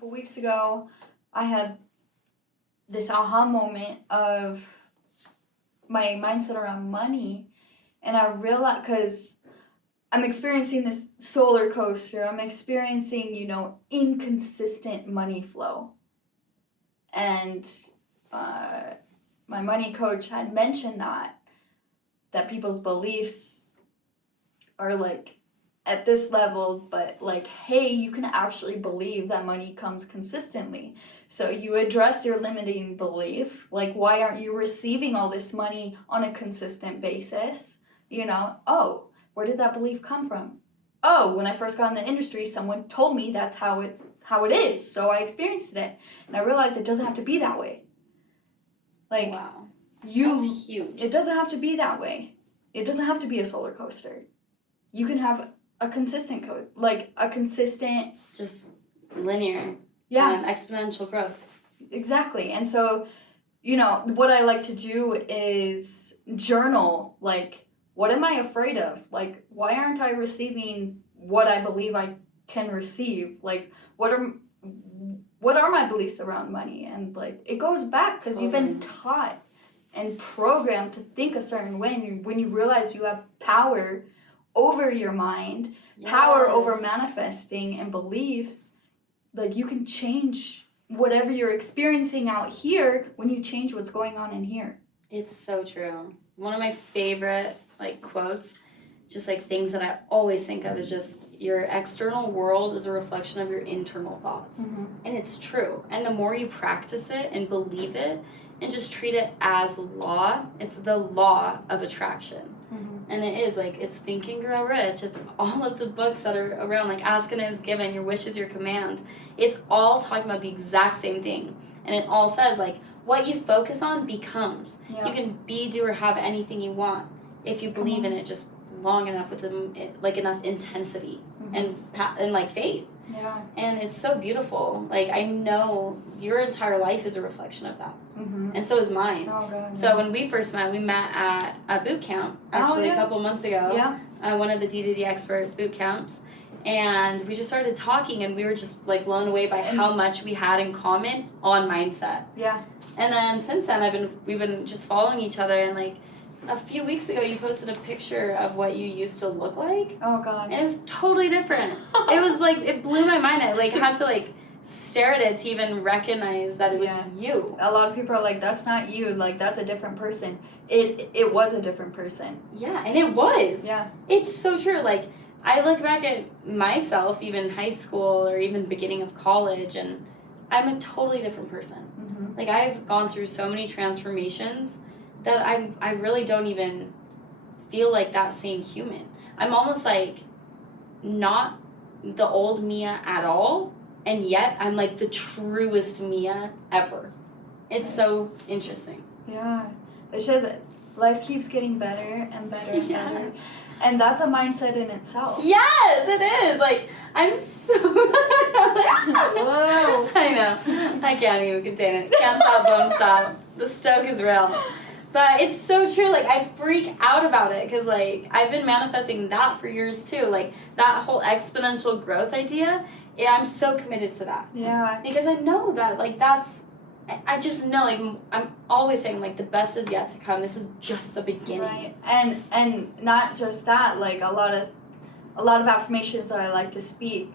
couple weeks ago, I had this aha moment of my mindset around money, and I realized, because I'm experiencing this solar coaster, I'm experiencing, inconsistent money flow. And my money coach had mentioned that people's beliefs are like at this level, but like, hey, you can actually believe that money comes consistently. So you address your limiting belief, like, why aren't you receiving all this money on a consistent basis? Oh, where did that belief come from? Oh, when I first got in the industry, someone told me that's how it is, so I experienced it, and I realized it doesn't have to be that way. Like, wow, that's huge. It doesn't have to be that way. It doesn't have to be a solar coaster. You can have a consistent just linear, exponential growth. Exactly. And so, what I like to do is journal, like, what am I afraid of? Like, why aren't I receiving what I believe I can receive? Like, what are my beliefs around money? And like, it goes back because you've been taught and programmed to think a certain way, and when you realize you have power over your mind, power over manifesting and beliefs, like, you can change whatever you're experiencing out here when you change what's going on in here. It's so true. One of my favorite quotes, just like things that I always think of, is just your external world is a reflection of your internal thoughts. Mm-hmm. And it's true. And the more you practice it and believe it and just treat it as law, it's the law of attraction. Mm-hmm. And it is, like, it's Think and Grow Rich. It's all of the books that are around, like Ask and It Is Given, Your Wish is Your Command. It's all talking about the exact same thing. And it all says, like, what you focus on becomes. Yeah. You can be, do, or have anything you want if you believe in it just long enough with enough intensity and like faith. Yeah. And it's so beautiful. Like, I know your entire life is a reflection of that. Mm-hmm. And so is mine. Oh, God. So when we first met at a boot camp, actually, a couple months ago. Yeah. One of the D2D expert boot camps. And we just started talking, and we were just like blown away by how much we had in common on mindset. Yeah. And then since then, we've been just following each other, and like a few weeks ago, you posted a picture of what you used to look like. Oh, God. And it was totally different. It was like, it blew my mind. I had to stare at it to even recognize that it was you. A lot of people are like, that's not you, like, that's a different person. It was a different person. Yeah, and it was. Yeah. It's so true. Like, I look back at myself, even high school or even beginning of college, and I'm a totally different person. Mm-hmm. Like, I've gone through so many transformations that I really don't even feel like that same human. I'm almost like not the old Mia at all, and yet I'm like the truest Mia ever. It's so interesting. Yeah. It shows that life keeps getting better and better and better. And that's a mindset in itself. Yes, it is. Like, I'm so... Whoa. I know. I can't even contain it. Can't stop, won't stop. The stoke is real. But it's so true. Like, I freak out about it because, like, I've been manifesting that for years, too. Like, that whole exponential growth idea, I'm so committed to that. Yeah. Because I know that, like, I just know, like, I'm always saying, like, the best is yet to come. This is just the beginning. Right. And not just that, like, a lot of affirmations that I like to speak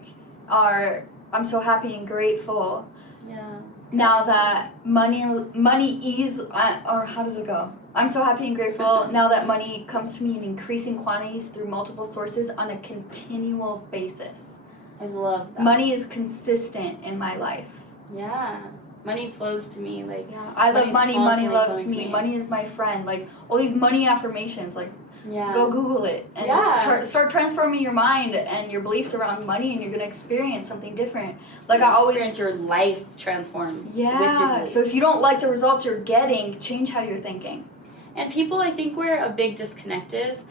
are, I'm so happy and grateful. Yeah. Now that money ease, or how does it go? I'm so happy and grateful now that money comes to me in increasing quantities through multiple sources on a continual basis. I love that. Money is consistent in my life. Yeah. Money flows to me, like, I love money, money loves flowing to me, money is my friend, like, all these money affirmations, like, go Google it, and just start transforming your mind and your beliefs around money, and you're going to experience something different. Like, I always... experience your life transform with your beliefs. So if you don't like the results you're getting, change how you're thinking. And people, I think where a big disconnect is,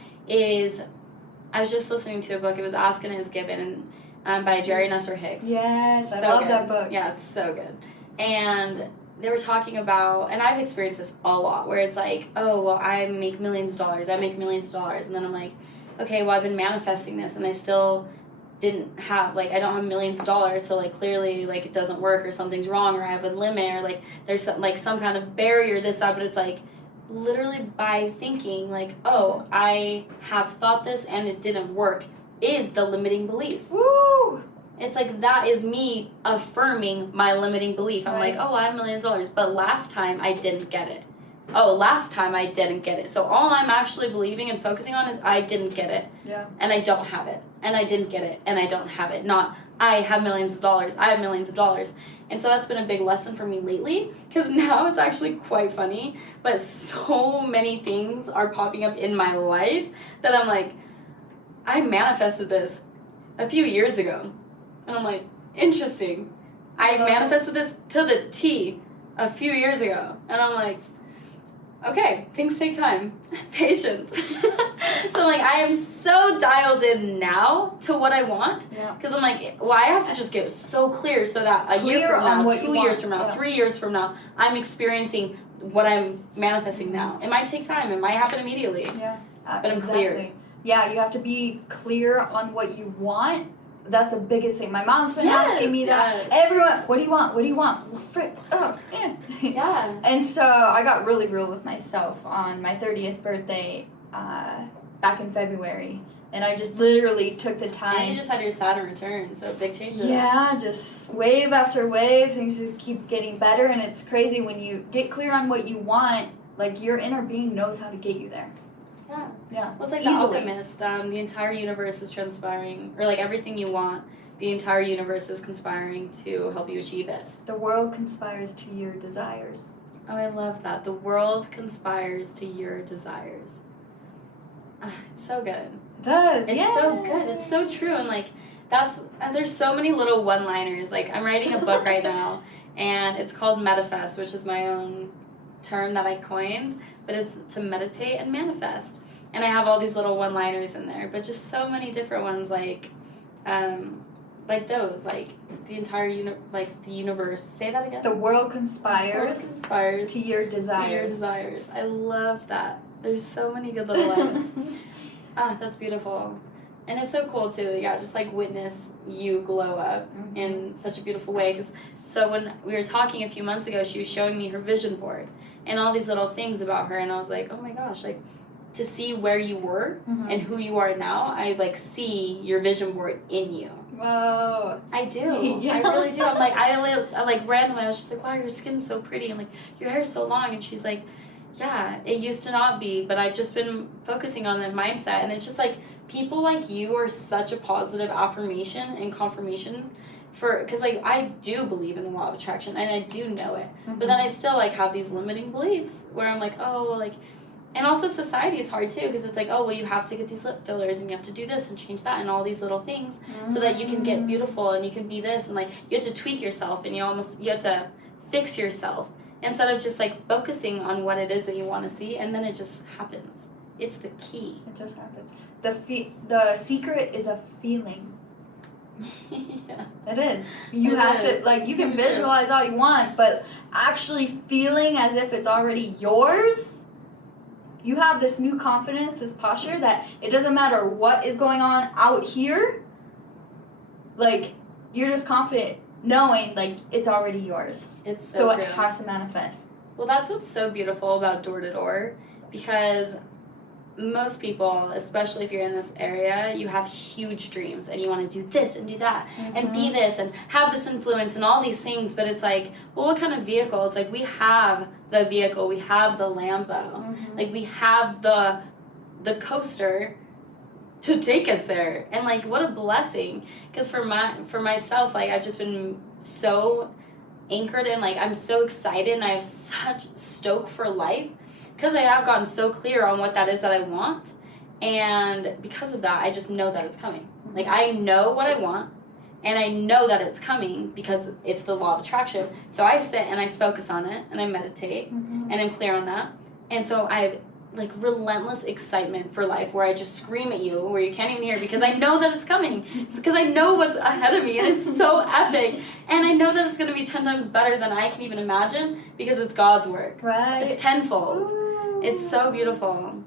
I was just listening to a book, it was Ask and It Is Given, by Jerry Nusser Hicks. Yes, I So love good. that book. Yeah, it's so good. And they were talking about, and I've experienced this a lot, where it's like, oh, well, I make millions of dollars, and then I'm like, okay, well, I've been manifesting this, and I still didn't have, like, I don't have millions of dollars, so, like, clearly, like, it doesn't work or something's wrong or I have a limit or, like, there's some kind of barrier, this, that, but it's, like, literally by thinking, like, oh, I have thought this and it didn't work is the limiting belief. Woo! It's like that is me affirming my limiting belief. I'm like, oh, I have millions of dollars, but last time I didn't get it. Oh, last time I didn't get it. So all I'm actually believing and focusing on is I didn't get it. Yeah. And I don't have it. And I didn't get it. And I don't have it. Not I have millions of dollars. I have millions of dollars. And so that's been a big lesson for me lately, because now it's actually quite funny, but so many things are popping up in my life that I'm like, I manifested this a few years ago. And I'm like, interesting. I manifested this to the T a few years ago. And I'm like, okay, things take time. Patience. So I'm like, I am so dialed in now to what I want. Because I'm like, well, I have to just get so clear so that a year from now, 2 years from now, 3 years from now, I'm experiencing what I'm manifesting now. It might take time. It might happen immediately. Yeah, but I'm clear. Yeah, you have to be clear on what you want. That's the biggest thing. My mom's been asking me that. Everyone, what do you want? What do you want? Well, frick. Oh, yeah. Yeah. And so I got really real with myself on my 30th birthday back in February. And I just literally took the time. And you just had your Saturn return, so big changes. Yeah, just wave after wave. Things just keep getting better. And it's crazy when you get clear on what you want, like your inner being knows how to get you there. Yeah. Yeah. Well, it's like the Alchemist. The entire universe is transpiring, or like everything you want, the entire universe is conspiring to help you achieve it. The world conspires to your desires. Oh, I love that. The world conspires to your desires. It's so good. It does. It's so good. It's so true. And like there's so many little one-liners. Like I'm writing a book right now, and it's called Metafest, which is my own term that I coined. But it's to meditate and manifest. And I have all these little one-liners in there, but just so many different ones, like those, like the entire the universe. Say that again. The world conspires to your desires. To your desires. I love that. There's so many good little lines. That's beautiful. And it's so cool too, yeah, just like witness you glow up in such a beautiful way. So when we were talking a few months ago, she was showing me her vision board and all these little things about her, and I was like, oh my gosh, like to see where you were and who you are now, I like see your vision board in you. Whoa. I do. Yeah. I really do. I'm like, I like randomly, I was just like, wow, your skin's so pretty, and like your hair's so long, and she's like, yeah, it used to not be, but I've just been focusing on the mindset, and it's just like people like you are such a positive affirmation and confirmation because like I do believe in the law of attraction and I do know it, but then I still like have these limiting beliefs where I'm like, oh, like, and also society is hard too, because it's like, oh, well, you have to get these lip fillers and you have to do this and change that and all these little things so that you can get beautiful and you can be this, and like you have to tweak yourself and you have to fix yourself instead of just like focusing on what it is that you want to see, and then it just happens. It's the key. It just happens. The secret is a feeling. Yeah. It is. You have to, like, you can visualize all you want, but actually feeling as if it's already yours, you have this new confidence, this posture that it doesn't matter what is going on out here, like, you're just confident knowing, like, it's already yours. It's so true. It has to manifest. Well, that's what's so beautiful about Door to Door, because most people, especially if you're in this area, you have huge dreams and you want to do this and do that and be this and have this influence and all these things, but it's like, well, what kind of vehicle? It's like we have the vehicle, we have the Lambo, like we have the coaster to take us there, and like what a blessing, because for myself, like I've just been so anchored in, like I'm so excited and I have such stoke for life because I have gotten so clear on what that is that I want, and because of that I just know that it's coming. Like I know what I want and I know that it's coming because it's the law of attraction. So I sit and I focus on it and I meditate and I'm clear on that, and so I have like relentless excitement for life where I just scream at you where you can't even hear because I know that it's coming. It's because I know what's ahead of me and it's so epic, and I know that it's going to be 10 times better than I can even imagine because it's God's work. Right. It's tenfold. It's so beautiful.